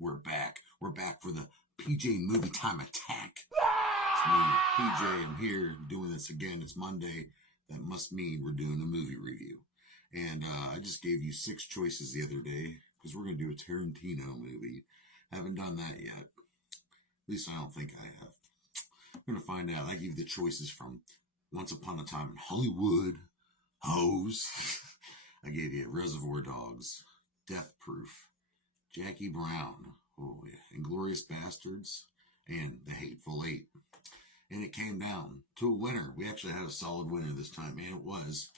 We're back. We're back for the PJ Movie Time Attack. It's me, PJ. I'm here doing this again. It's Monday. That must mean we're doing a movie review. And I just gave you 6 choices the other day because we're going to do a Tarantino movie. Haven't done that yet. At least I don't think I have. We're going to find out. I gave you the choices from Once Upon a Time in Hollywood, Hose. I gave you Reservoir Dogs, Death Proof, Jackie Brown, oh yeah, Inglourious Bastards, and The Hateful Eight. And it came down to a winner. We actually had a solid winner this time, and it was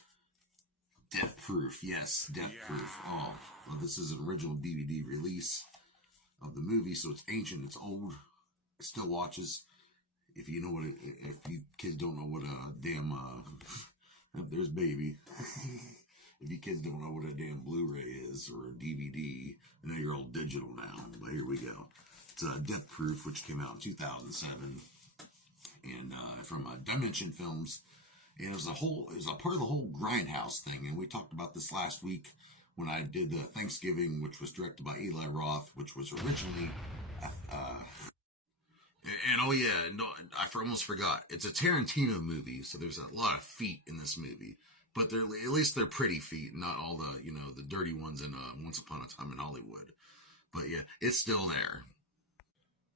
Death Proof. Yes, Death Proof. Oh, well, this is an original DVD release of the movie, so it's ancient, it's old, it still watches. If you know what, if you kids don't know what a damn, there's baby. If you kids don't know what a damn Blu-ray is or a DVD, I know you're all digital now, but here we go. It's Death Proof, which came out in 2007, and from Dimension Films. And it was a part of the whole Grindhouse thing, and we talked about this last week when I did the Thanksgiving, which was directed by Eli Roth, which was originally, and oh yeah, no, I almost forgot. It's a Tarantino movie, so there's a lot of feet in this movie. But they're at least they're pretty feet, not all the the dirty ones in Once Upon a Time in Hollywood. But yeah, it's still there.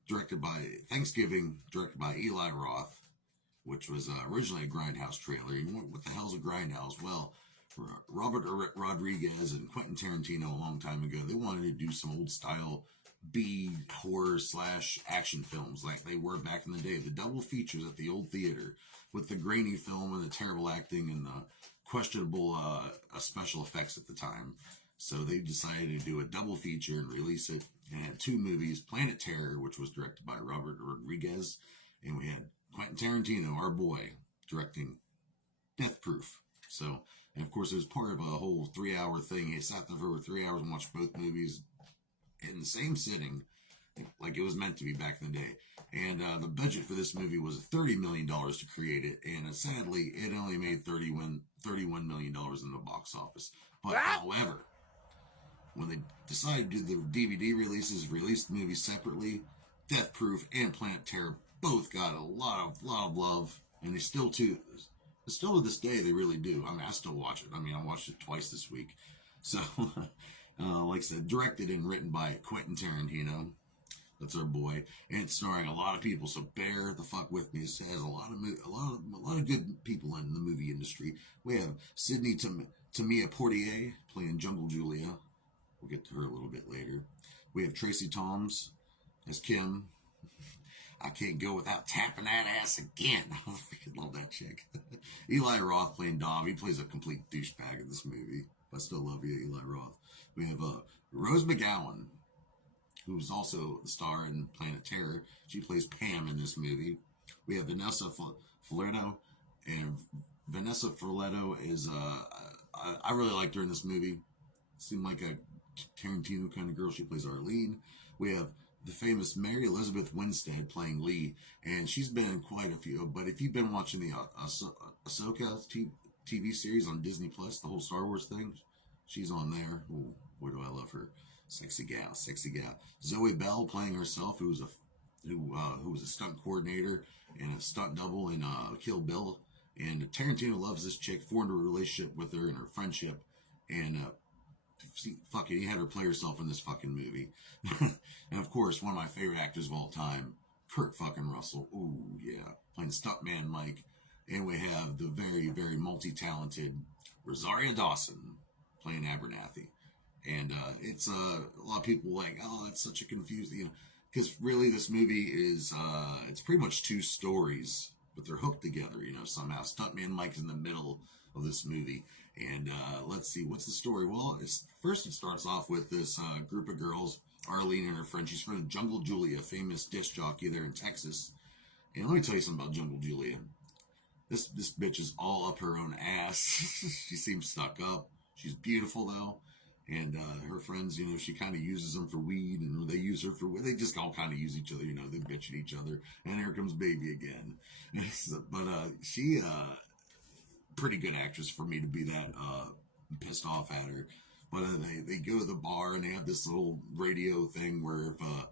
Directed by Thanksgiving, directed by Eli Roth, which was originally a Grindhouse trailer. What the hell's a Grindhouse? Well, Robert Rodriguez and Quentin Tarantino a long time ago, they wanted to do some old style B horror / action films like they were back in the day. The double features at the old theater with the grainy film and the terrible acting and the questionable special effects at the time. So they decided to do a double feature and release it. And had 2 movies: Planet Terror, which was directed by Robert Rodriguez, and we had Quentin Tarantino, our boy, directing Death Proof. So, and of course, it was part of a whole 3-hour thing. He sat there for over 3 hours and watched both movies in the same sitting, like it was meant to be back in the day. And the budget for this movie was $30 million to create it, and sadly, it only made $31 million in the box office. But however, when they decided to do the DVD releases, released the movies separately, Death Proof and Planet Terror both got a lot of love, and they still to this day they really do. I mean, I still watch it. I mean, I watched it twice this week. So, like I said, directed and written by Quentin Tarantino. That's our boy, and it's starring a lot of people. So bear the fuck with me. It has a lot of good people in the movie industry. We have Sydney Tamia Portier playing Jungle Julia. We'll get to her a little bit later. We have Tracy Toms as Kim. I can't go without tapping that ass again. I freaking love that chick. Eli Roth playing Dom. He plays a complete douchebag in this movie. I still love you, Eli Roth. We have Rose McGowan, who's also the star in Planet Terror. She plays Pam in this movie. We have Vanessa Folletto, and Vanessa Folletto is, I really liked her in this movie. Seemed like a Tarantino kind of girl. She plays Arlene. We have the famous Mary Elizabeth Winstead playing Lee, and she's been in quite a few. But if you've been watching the Ahsoka TV series on Disney Plus, the whole Star Wars thing, she's on there. Ooh, boy, do I love her. Sexy gal. Zoe Bell playing herself, who was a stunt coordinator and a stunt double in Kill Bill. And Tarantino loves this chick, formed a relationship with her and her friendship, and he had her play herself in this fucking movie. And of course, one of my favorite actors of all time, Kurt fucking Russell. Ooh, yeah. Playing Stuntman Mike. And we have the very, very multi-talented Rosario Dawson playing Abernathy. And it's a lot of people like, oh, it's such a confusing, because really this movie is, it's pretty much 2 stories, but they're hooked together, somehow. Stuntman Mike's in the middle of this movie. And let's see, what's the story? Well, first it starts off with this group of girls, Arlene and her friend. She's from Jungle Julia, a famous disc jockey there in Texas. And let me tell you something about Jungle Julia. This bitch is all up her own ass. She seems stuck up. She's beautiful, though. And her friends, she kind of uses them for weed, and they use her for, they just all kind of use each other, they bitch at each other. And here comes Baby again. But she, pretty good actress for me to be that pissed off at her. But they go to the bar and they have this little radio thing where if a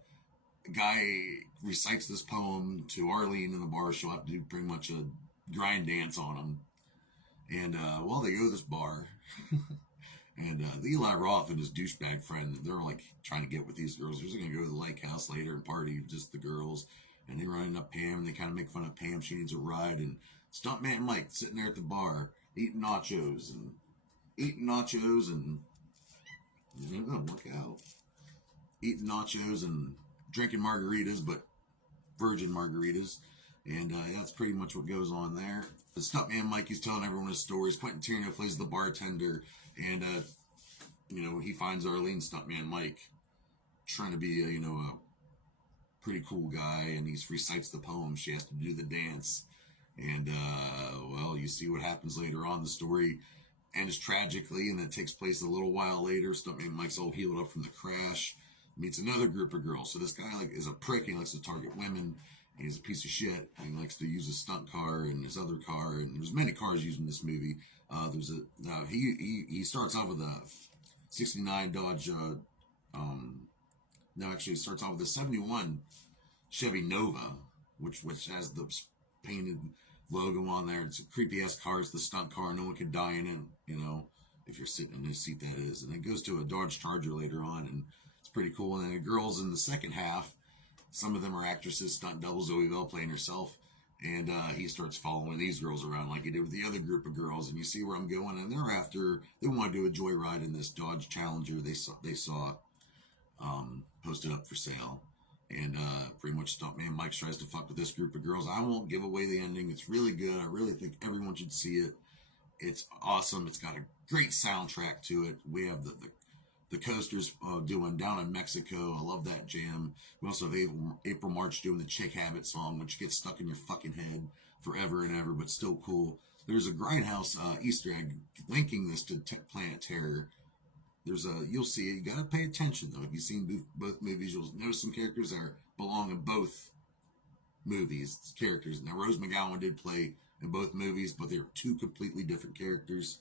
guy recites this poem to Arlene in the bar, she'll have to do pretty much a grind dance on him. And well, they go to this bar, and Eli Roth and his douchebag friend, they're like trying to get with these girls. They're just gonna go to the lake house later and party with just the girls. And they run up Pam, and they kind of make fun of Pam. She needs a ride, and Stuntman Mike sitting there at the bar eating nachos and look out, eating nachos and drinking margaritas, but virgin margaritas. And that's pretty much what goes on there. The Stuntman Mike, he's telling everyone his stories. Quentin Tarantino plays the bartender, and he finds Arlene, Stuntman Mike, trying to be a pretty cool guy, and he recites the poem. She has to do the dance, and well, you see what happens later on. The story ends tragically, and it takes place a little while later. Stuntman Mike's all healed up from the crash, meets another group of girls. So this guy is a prick. He likes to target women. He's a piece of shit. He likes to use his stunt car and his other car, and there's many cars used in this movie. He starts off with a '69 Dodge. He starts off with a '71 Chevy Nova, which has the painted logo on there. It's a creepy ass car. It's the stunt car. No one can die in it. If you're sitting in the seat, that is. And it goes to a Dodge Charger later on, and it's pretty cool. And then the girls in the second half. Some of them are actresses, stunt doubles, Zoe Bell playing herself, and he starts following these girls around like he did with the other group of girls, and you see where I'm going, and they want to do a joyride in this Dodge Challenger they saw posted up for sale, and pretty much Stuntman Mike tries to fuck with this group of girls. I won't give away the ending. It's really good. I really think everyone should see it. It's awesome. It's got a great soundtrack to it. We have the Coasters doing Down in Mexico. I love that jam. We also have April March doing the Chick Habit song, which gets stuck in your fucking head forever and ever, but still cool. There's a Grindhouse Easter egg linking this to Planet Terror. You'll see it. You gotta pay attention though. If you've seen both movies, you'll notice some characters that belong in both movies. Characters. Now, Rose McGowan did play in both movies, but they're two completely different characters.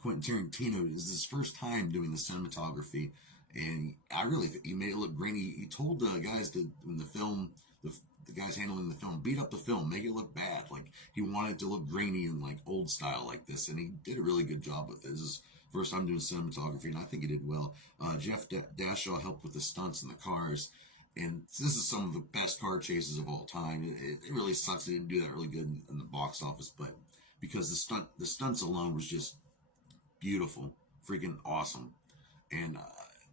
Quentin Tarantino is his first time doing the cinematography, and I really think he made it look grainy. He told the guys in the film, the guys handling the film, beat up the film, make it look bad. Like he wanted it to look grainy and like old style like this, and he did a really good job with it. This is first time doing cinematography, and I think he did well. Jeff Dashaw helped with the stunts and the cars, and this is some of the best car chases of all time. It really sucks they didn't do that really good in the box office, but because the stunts alone was just beautiful, freaking awesome, and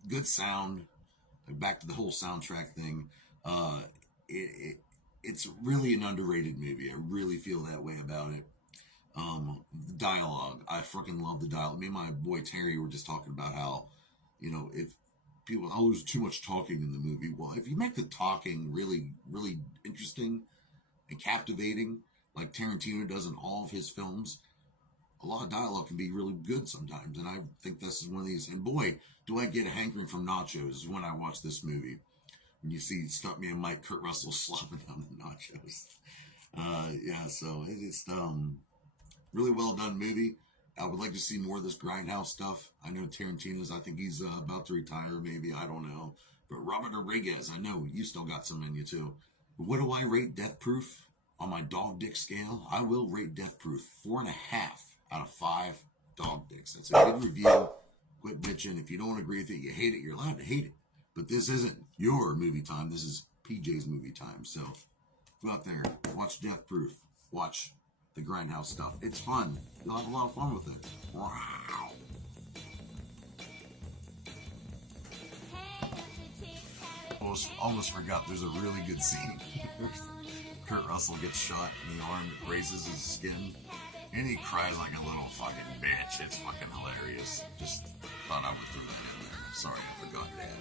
good sound. Back to the whole soundtrack thing. It's really an underrated movie. I really feel that way about it. The dialogue, I freaking love the dialogue. Me and my boy Terry were just talking about how, if people, there's too much talking in the movie. Well, if you make the talking really, really interesting and captivating, like Tarantino does in all of his films, a lot of dialogue can be really good sometimes, and I think this is one of these. And boy, do I get a hankering from nachos when I watch this movie. When you see Stuntman Mike, Kurt Russell slopping down the nachos. So it's really well done movie. I would like to see more of this Grindhouse stuff. I know Tarantino's, I think he's about to retire, maybe, I don't know. But Robert Rodriguez, I know you still got some in you too. But what do I rate Death Proof? On my dog dick scale, I will rate Death Proof 4.5 out of 5 dog dicks. That's a good review. Quit bitching. If you don't agree with it, you hate it, you're allowed to hate it. But this isn't your movie time. This is PJ's movie time. So go out there, watch Death Proof, watch the Grindhouse stuff. It's fun. You'll have a lot of fun with it. Wow. Almost forgot there's a really good scene. Kurt Russell gets shot in the arm, it grazes his skin, and he cries like a little fucking bitch. It's fucking hilarious. Just thought I would throw that in there. Sorry, I forgot that.